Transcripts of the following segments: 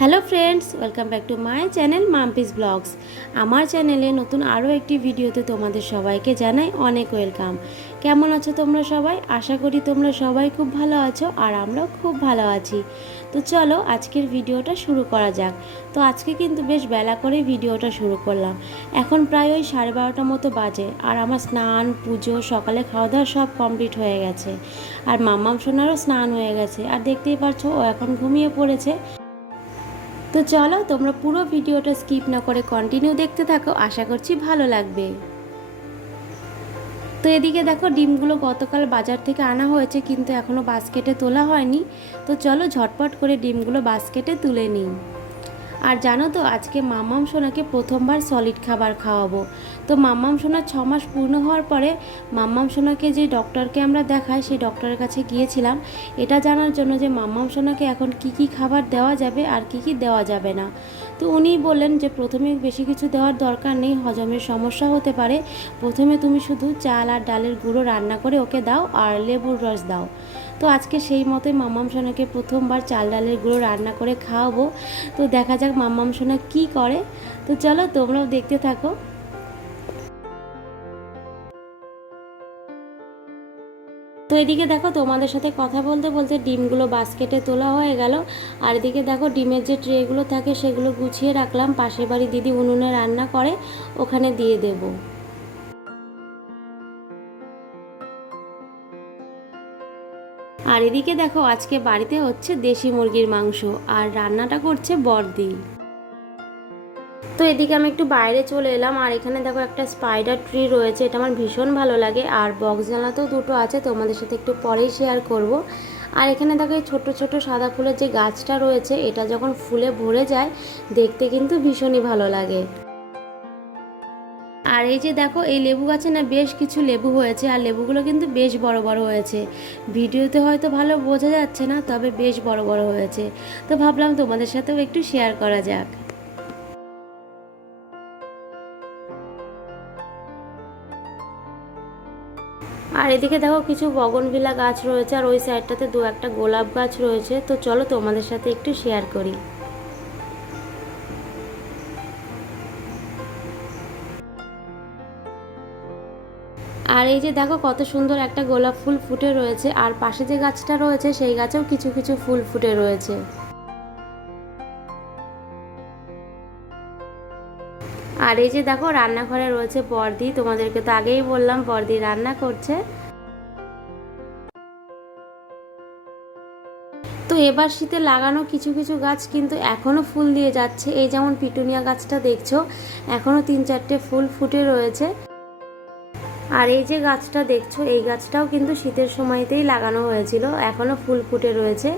Hello friends welcome back to my channel Mampi's vlogs আমার চ্যানেলে নতুন আরও একটি ভিডিওতে তোমাদের সবাইকে জানাই অনেক ওয়েলকাম কেমন আছো তোমরা সবাই? আশা করি তোমরা সবাই খুব ভালো আছো আর আমরাও খুব ভালো আছি। তো চলো আজকের ভিডিওটা শুরু করা যাক। তো আজকে কিন্তু বেশ বেলা করে ভিডিওটা শুরু করলাম। এখন প্রায় ওই সাড়ে বারোটা মতো বাজে আর আমার স্নান, পুজো, সকালে খাওয়া দাওয়া সব কমপ্লিট হয়ে গেছে। আর মাম্মাম সোনারও স্নান হয়ে গেছে। আর দেখতেই পারছ ও এখন ঘুমিয়ে পড়েছে। তো চলো, তোমরা পুরো ভিডিওটা স্কিপ না করে কন্টিনিউ দেখতে থাকো, আশা করছি ভালো লাগবে। তো এদিকে দেখো, ডিমগুলো গতকাল বাজার থেকে আনা হয়েছে, কিন্তু এখনও বাস্কেটে তোলা হয়নি। তো চলো ঝটপট করে ডিমগুলো বাস্কেটে তুলে নিই। আর জানো তো, আজকে মাম্মাম সোনাকে প্রথমবার সলিড খাবার খাওয়াবো। তো মাম্মাম সোনার ছ মাস পূর্ণ হওয়ার পরে মাম্মাম সোনাকে যে ডক্টরকে আমরা দেখাই, সেই ডক্টরের কাছে গিয়েছিলাম। এটা জানার জন্য যে মাম্মাম সোনাকে এখন কি কি খাবার দেওয়া যাবে আর কি কি দেওয়া যাবে না। তো উনিই বললেন যে প্রথমে বেশি কিছু দেওয়ার দরকার নেই হজমের সমস্যা হতে পারে। প্রথমে তুমি শুধু চাল আর ডালের গুঁড়ো রান্না করে ওকে দাও আর লেবুর রস দাও। তো আজকে সেই মতোই মাম্মাম সোনাকে প্রথমবার চাল ডালের গুঁড়ো রান্না করে খাওয়াবো। তো দেখা যাক মাম্মাম সোনা কী করে। তো চলো তোমরাও দেখতে থাকো। তো এদিকে দেখো তোমাদের সাথে কথা বলতে বলতে ডিমগুলো বাস্কেটে তোলা হয়ে গেল। আর এদিকে দেখো ডিমের যে ট্রেগুলো থাকে সেগুলো গুছিয়ে রাখলাম। পাশের বাড়ি দিদি উনুনে রান্না করে, ওখানে দিয়ে দেবো। আর এদিকে দেখো, আজকে বাড়িতে হচ্ছে দেশি মুরগির মাংস আর রান্নাটা করছে বর্দি। তো এদিকে আমি একটু বাইরে চলে এলাম আর এখানে দেখো একটা স্পাইডার ট্রি রয়েছে, এটা আমার ভীষণ ভালো লাগে। আর বক্স জানাতেও দুটো আছে, তোমাদের সাথে একটু পরেই শেয়ার করব। আর এখানে দেখো এই ছোটো ছোটো সাদা ফুলের যে গাছটা রয়েছে, এটা যখন ফুলে ভরে যায়, দেখতে কিন্তু ভীষণই ভালো লাগে। আর এই যে দেখো, এই লেবু গাছে না বেশ কিছু লেবু হয়েছে, আর লেবুগুলো কিন্তু বেশ বড় বড় হয়েছে। ভিডিওতে হয়তো ভালো বোঝা যাচ্ছে না, তবে বেশ বড় বড় হয়েছে। তো ভাবলাম তোমাদের সাথেও একটু শেয়ার করা যাক। আর এদিকে দেখো কিছু বগনভিলা গাছ রয়েছে, আর ওই সাইডটাতে দু একটা গোলাপ গাছ রয়েছে। তো চলো তোমাদের সাথে একটু শেয়ার করি। আর এই যে দেখো কত সুন্দর একটা গোলাপ ফুল ফুটে রয়েছে, আর পাশে যে গাছটা রয়েছে সেই গাছেও কিছু কিছু ফুল ফুটে রয়েছে। আর এই যে দেখো রান্নাঘরে রয়েছে বর্দি, তোমাদেরকে তো আগেই বললাম বর্দি রান্না করছে। তো এবার শীতে লাগানো কিছু কিছু গাছ কিন্তু এখনও ফুল দিয়ে যাচ্ছে, এই যেমন পিটুনিয়া গাছটা দেখছ এখনও তিন চারটে ফুল ফুটে রয়েছে। আর এই যে গাছটা দেখছ, এই গাছটাও কিন্তু শীতের সময়তেই লাগানো হয়েছিল এখনও ফুল ফুটে রয়েছে।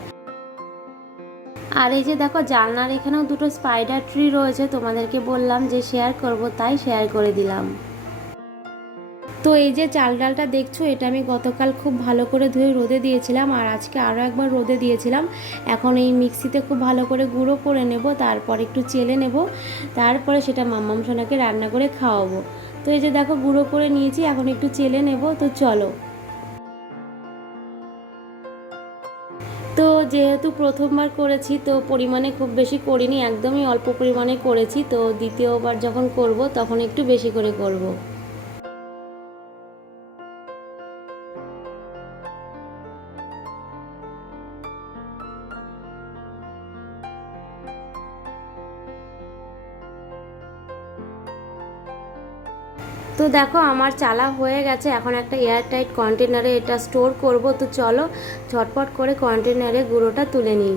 আর এই যে দেখো, জানলার এখানেও দুটো স্পাইডার ট্রি রয়েছে, তোমাদেরকে বললাম যে শেয়ার করব, তাই শেয়ার করে দিলাম। তো এই যে চাল ডালটা দেখছ, এটা আমি গতকাল খুব ভালো করে ধুয়ে রোদে দিয়েছিলাম, আর আজকে আরও একবার রোদে দিয়েছিলাম। এখন এই মিক্সিতে খুব ভালো করে গুঁড়ো করে নেব, তারপর একটু চেলে নেব, তারপরে সেটা মাম্মাম সোনাকে রান্না করে খাওয়াবো। তো এই যে দেখো, গুঁড়ো করে নিয়েছি, এখন একটু চেলে নেব, তো চলো। তো যেহেতু প্রথমবার করেছি, তো পরিমাণে খুব বেশি করিনি, একদমই অল্প পরিমাণে করেছি, তো দ্বিতীয়বার যখন করব, তখন একটু বেশি করে করব। দেখো, আমার চালা হয়ে গেছে। এখন একটা এয়ার টাইট কন্টেনারে এটা স্টোর করব। তো চলো ঝটপট করে কন্টেনারে গুঁড়োটা তুলে নিই।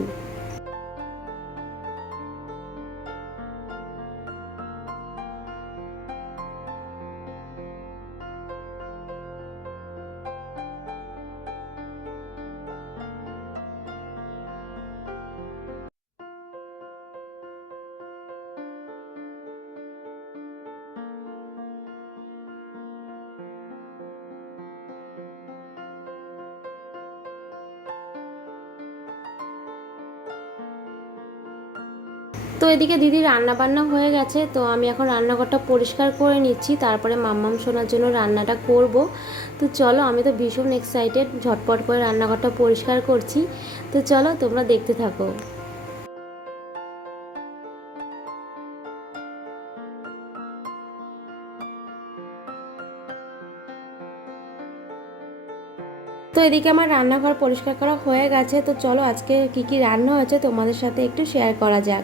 তো এদিকে দিদি রান্না বান্না হয়ে গেছে, তো আমি এখন রান্নাঘরটা পরিষ্কার করে নিচ্ছি, তারপরে মাম্মাম শোনার জন্য রান্নাটা করব। তো চলো, আমি তো ভীষণ এক্সাইটেড ঝটপট করে রান্নাঘরটা পরিষ্কার করছি। তো চলো, তোমরা দেখতে থাকো। তো এদিকে আমার রান্নাঘর পরিষ্কার করা হয়ে গেছে। তো চলো আজকে কি কি রান্না হয়েছে তোমাদের সাথে একটু শেয়ার করা যাক।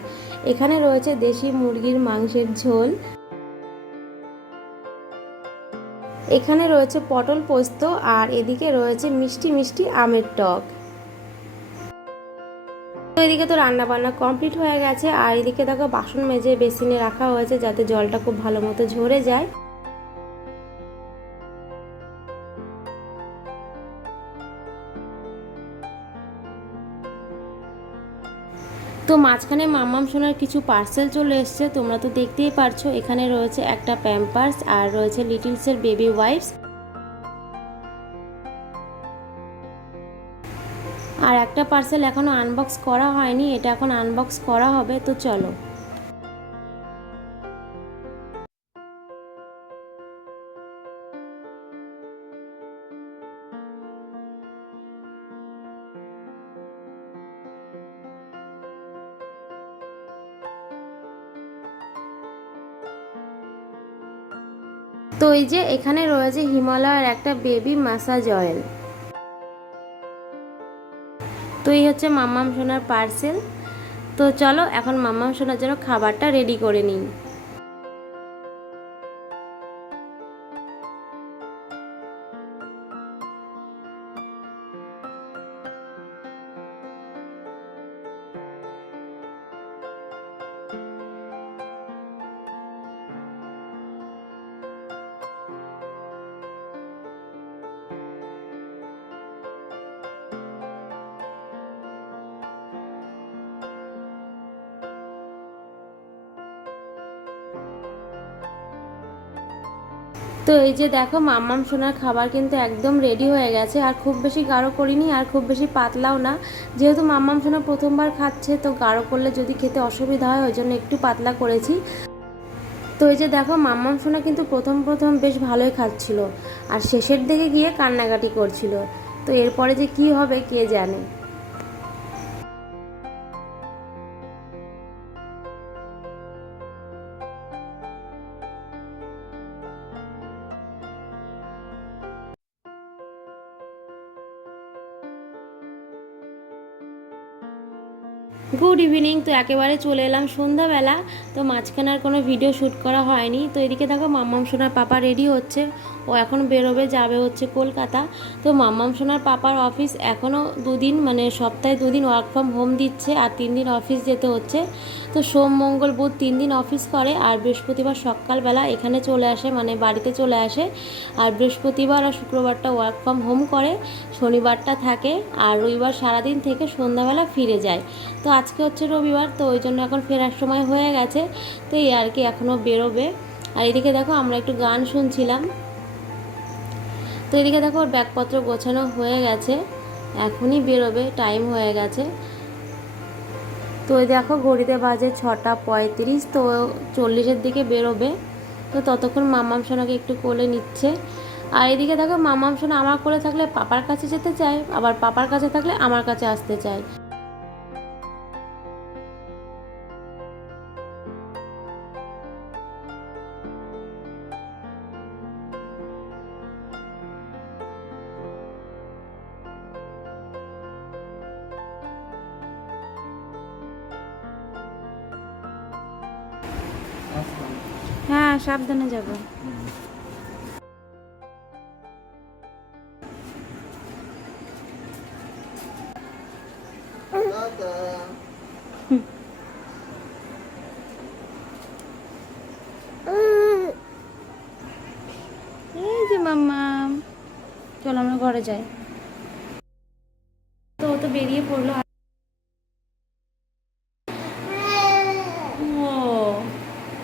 এখানে রয়েছে দেশি মুরগির মাংসের ঝোল। এখানে রয়েছে পটল পোস্ত আর এদিকে রয়েছে মিষ্টি মিষ্টি আমের টক। তো এদিকে তো রান্না বান্না কমপ্লিট হয়ে গেছে। আর এদিকে দেখো বাসন মেজে বেসিনে রাখা হয়েছে যাতে জলটা খুব ভালো মতো ঝরে যায়। তো মাঝখানে মাম্মাম সোনার কিছু পার্সেল চলে এসছে, তোমরা তো দেখতেই পারছ, এখানে রয়েছে একটা প্যাম্পার্স আর রয়েছে লিটিলসের বেবি ওয়াইপস আর একটা পার্সেল এখনও আনবক্স করা হয়নি, এটা এখন আনবক্স করা হবে, তো চলো। তো এই যে এখানে রয়েছে হিমালয়ের একটা বেবি ম্যাসাজ অয়েল তো এই হচ্ছে মাম্মাম সোনার পার্সেল তো চলো এখন মাম্মাম সোনার জন্য খাবারটা রেডি করে নিই। তো এই যে দেখো, মাম্মাম সোনার খাবার কিন্তু একদম রেডি হয়ে গেছে। আর খুব বেশি গাঢ় করিনি, আর খুব বেশি পাতলাও না। যেহেতু মাম্মাম সোনা প্রথমবার খাচ্ছে, তো গাঢ় করলে যদি খেতে অসুবিধা হয়, ওই জন্য একটু পাতলা করেছি। তো এই যে দেখো, মাম্মাম সোনা কিন্তু প্রথম প্রথম বেশ ভালোই খাচ্ছিল। আর শেষের দিকে গিয়ে কান্নাকাটি করছিল। তো এরপরে যে কি হবে, কে জানে? গুড ইভিনিং তো একেবারে চলে এলাম সন্ধ্যাবেলা। তো মাঝখানে আর কোনো ভিডিও শ্যুট করা হয়নি। তো এদিকে দেখো মাম্মাম সোনার পাপা রেডি হচ্ছে। ও এখন বেরোবে, যাবে হচ্ছে কলকাতা। তো মাম্মাম সোনার পাপার অফিস এখনও দুদিন মানে সপ্তাহে দুদিন ওয়ার্ক ফ্রম হোম দিচ্ছে আর তিন দিন অফিস যেতে হচ্ছে। তো সোম, মঙ্গল, বুধ তিন দিন অফিস করে আর বৃহস্পতিবার সকালবেলা এখানে চলে আসে মানে বাড়িতে চলে আসে। আর বৃহস্পতিবার আর শুক্রবারটা ওয়ার্ক ফ্রম হোম করে। শনিবারটা থাকে আর রবিবার সারাদিন থেকে সন্ধ্যাবেলা ফিরে যায়। তো আজকে হচ্ছে রবিবার, তো ওই জন্য এখন ফেরার সময় হয়ে গেছে, তো এই আর কি এখনও বেরোবে। আর এদিকে দেখো আমরা একটু গান শুনছিলাম। তো এদিকে দেখো ওর ব্যাগপত্র গোছানো হয়ে গেছে, এখনই বেরোবে টাইম হয়ে গেছে। তো ওই দেখো ঘড়িতে বাজে ছটা পঁয়ত্রিশ, তো চল্লিশের দিকে বেরোবে। তো ততক্ষণ মামাম সোনাকে একটু কোলে নিচ্ছে। আর এদিকে দেখো মামাম সোনা আমার কোলে থাকলে পাপার কাছে যেতে চায়, আবার পাপার কাছে থাকলে আমার কাছে আসতে চায়। হ্যাঁ সাবধানে যাব। এই যে মাম্মা। চলো, আমরা ঘরে যাই। তো ও তো বেরিয়ে পড়ল। ও,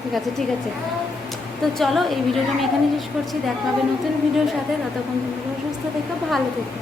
ঠিক আছে ঠিক আছে। তো চলো, এই ভিডিওটা আমি এখানে শেষ করছি। দেখা হবে নতুন ভিডিওর সাথে। ততক্ষণ তুমি সুস্থ থেকো, ভালো থেকো।